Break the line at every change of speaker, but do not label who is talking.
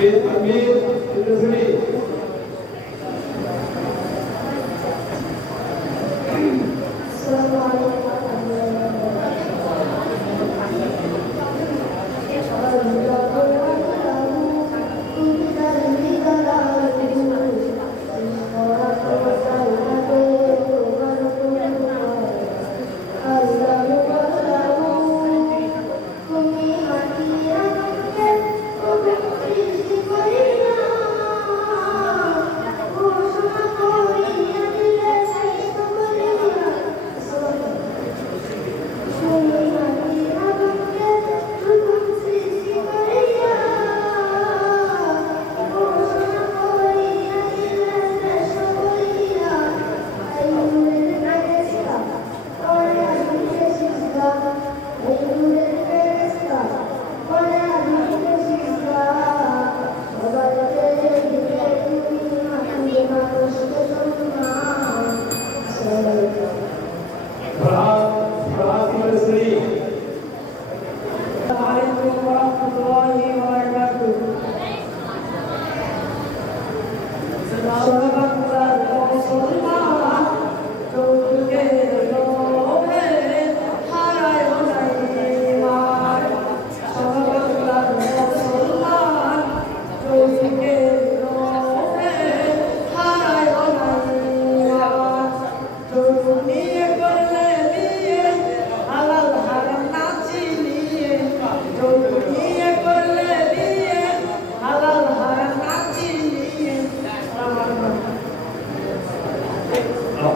Amém, amém, amém.